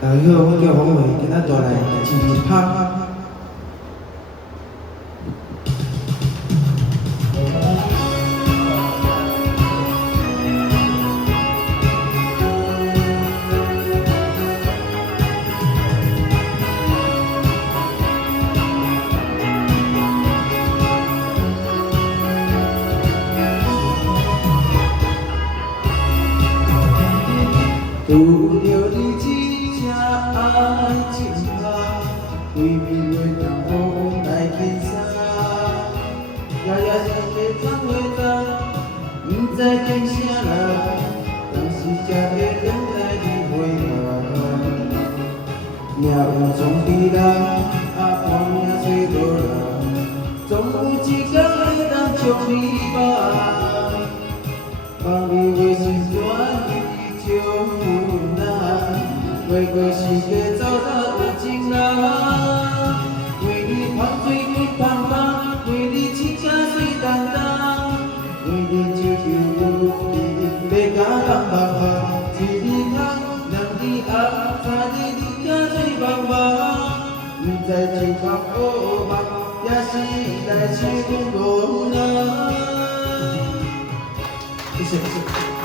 大家好，我叫黄伟，今仔带来一支拍。拄着你这只爱情花，为美月东风来轻纱，夜夜是个窗花灯，不知惊啥人，当时才会等待你回来。命运总比人，半命找无人，总有一天会当将你放。放你为时短。为过世界走到有情人，为你芳水滚芳芳，为你亲情水当当，为你酒酒有你，要甲人茫茫，一日空，两日红，三日你惊水茫茫，不知情空黑梦，也是来想阮无奈。谢谢。